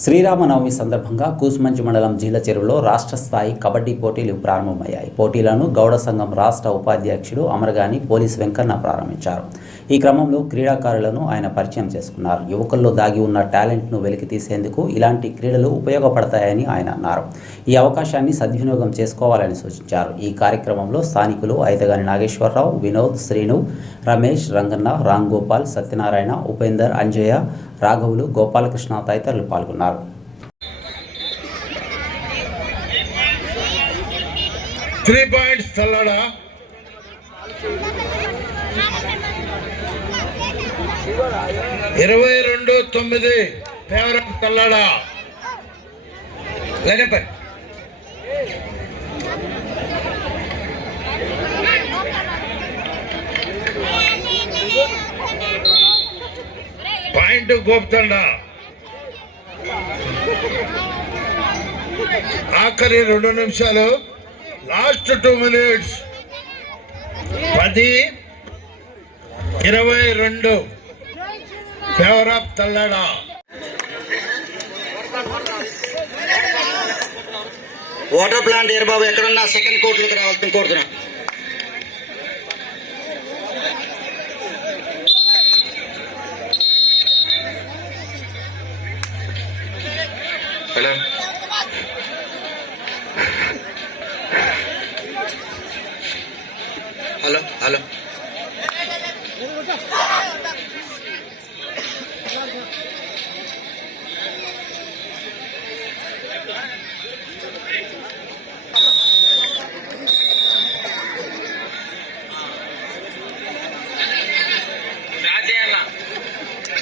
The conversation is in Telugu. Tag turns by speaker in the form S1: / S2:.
S1: శ్రీరామనవమి సందర్భంగా కూసుమంచి మండలం జీల చెరువులో రాష్ట్ర స్థాయి కబడ్డీ పోటీలు ప్రారంభమయ్యాయి. పోటీలను గౌడ సంఘం రాష్ట్ర ఉపాధ్యక్షుడు అమరగాని పోలీస్ వెంకన్న ప్రారంభించారు. ఈ క్రమంలో క్రీడాకారులను ఆయన పరిచయం చేసుకున్నారు. యువకుల్లో దాగి ఉన్న టాలెంట్ను వెలికి తీసేందుకు ఇలాంటి క్రీడలు ఉపయోగపడతాయని ఆయన అన్నారు. ఈ అవకాశాన్ని సద్వినియోగం చేసుకోవాలని సూచించారు. ఈ కార్యక్రమంలో స్థానికులు ఐతగాని నాగేశ్వరరావు వినోద్ శ్రీను రమేష్ రంగన్న రామ్ గోపాల్ సత్యనారాయణ ఉపేందర్ అంజయ్య రాఘవులు గోపాలకృష్ణ తదితరులు పాల్గొన్నారు.
S2: త్రీ పాయింట్స్ చల్లడా. ఇరవై రెండు తొమ్మిది. ఫేవరెట్ తల్లడా లేకపోతే పాయింట్ గోపుతండా ఆఖరి రెండు నిమిషాలు. లాస్ట్ టూ మినిట్స్ పది ఇరవై రెండు. ఫేవర్ ఆఫ్ తల్లడ.
S3: వాటర్ ప్లాంట్ ఏర్బాబు ఎక్కడున్నా సెకండ్ కోర్టులకు రావాలని కోరుతున్నా. Hello? Halo, halo.